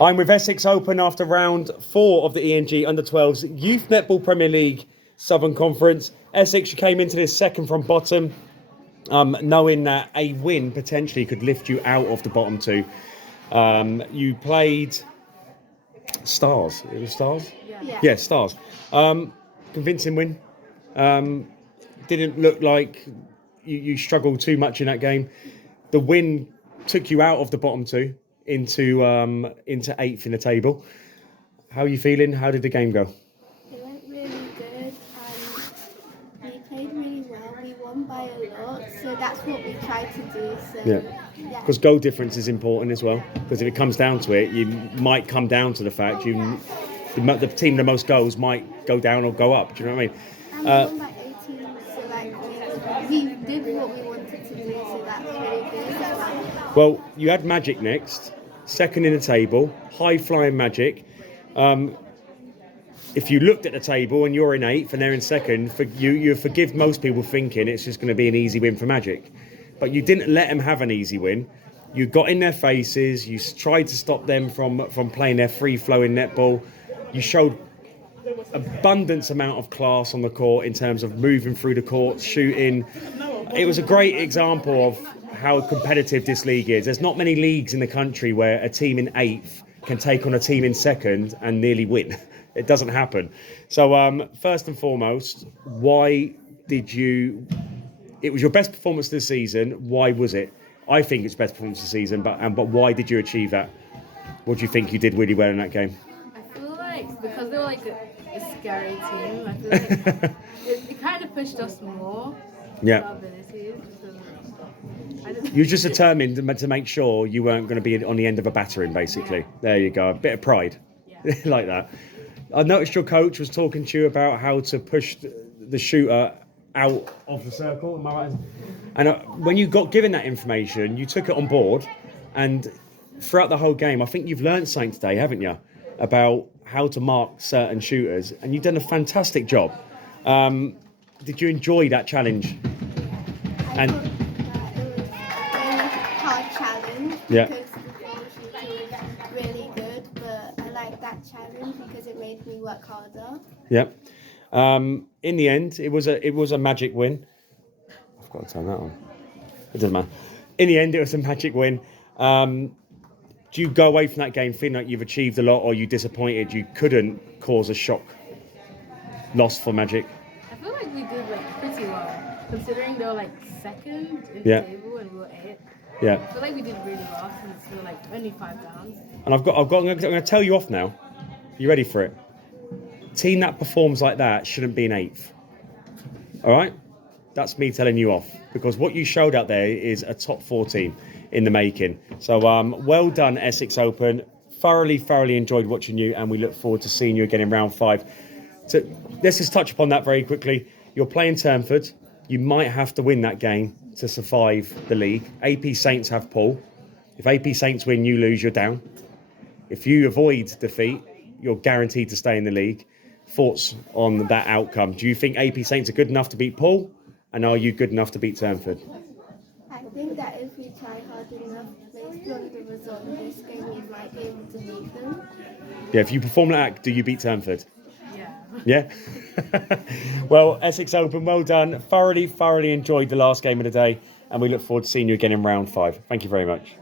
I'm with Essex Open after round 4 of the ENG Under-12s Youth Netball Premier League Southern Conference. Essex, you came into this second from bottom, knowing that a win potentially could lift you out of the bottom two. You played Starz. It was Starz? Yeah, Starz. Convincing win. Didn't look like you struggled too much in that game. The win took you out of the bottom two into 8th in the table. How are you feeling? How did the game go? It went really good and we played really well. We won by a lot, so that's what we tried to do. So Yeah. Because goal difference is important as well. Because if it comes down to it, you might come down to the fact the team with the most goals might go down or go up. Do you know what I mean? And we won by 18, so we did what we wanted to do, so that's really good. Well, you had Magic next, second in the table, high flying Magic. If you looked at the table and you're in 8th and they're in 2nd, you forgive most people thinking it's just going to be an easy win for Magic. But you didn't let them have an easy win. You got in their faces. You tried to stop them from playing their free-flowing netball. You showed abundance amount of class on the court in terms of moving through the court, shooting. It was a great example of how competitive this league is. There's not many leagues in the country where a team in 8th can take on a team in 2nd and nearly win. It doesn't happen. So first and foremost, why did you... It was your best performance of the season. Why was it? I think it's best performance of the season, but why did you achieve that? What do you think you did really well in that game? I feel like because they were like a scary team, I feel like it kind of pushed us more. Yeah. Our abilities. You were just determined to make sure you weren't going to be on the end of a battering, basically. Yeah. There you go. A bit of pride. Yeah. Like that. I noticed your coach was talking to you about how to push the shooter out of the circle. Am I right? And when you got given that information, you took it on board. And throughout the whole game, I think you've learned something today, haven't you? About how to mark certain shooters. And you've done a fantastic job. Did you enjoy that challenge? I thought that it was a really hard challenge because the ball shooting was really good, but I like that challenge because it made me work harder. Yeah. In the end, it was a Magic win. I've got to turn that on. It doesn't matter. In the end, it was a Magic win. Do you go away from that game feeling like you've achieved a lot, or are you disappointed you couldn't cause a shock loss for Magic? I feel like we did pretty well, considering they were 2nd in the table and we were 8th. Yeah. I feel like we did really well since we were only 5 down. And I'm going to tell you off now. You ready for it? Team that performs like that shouldn't be in 8th. All right? That's me telling you off, because what you showed out there is a top 4 team in the making. So well done, Essex Open. Thoroughly enjoyed watching you, and we look forward to seeing you again in round 5. So let's just touch upon that very quickly. You're playing Turnford. You might have to win that game to survive the league. AP Saints have pull. If AP Saints win, you lose, you're down. If you avoid defeat, you're guaranteed to stay in the league. Thoughts on that outcome? Do you think AP Saints are good enough to beat Paul? And are you good enough to beat Turnford? I think that if we try hard enough, based on the result of this game, we might be able to beat them. Yeah, if you perform like that, do you beat Turnford? Yeah. Yeah? Well, Essex Open, well done. Thoroughly enjoyed the last game of the day, and we look forward to seeing you again in round 5. Thank you very much.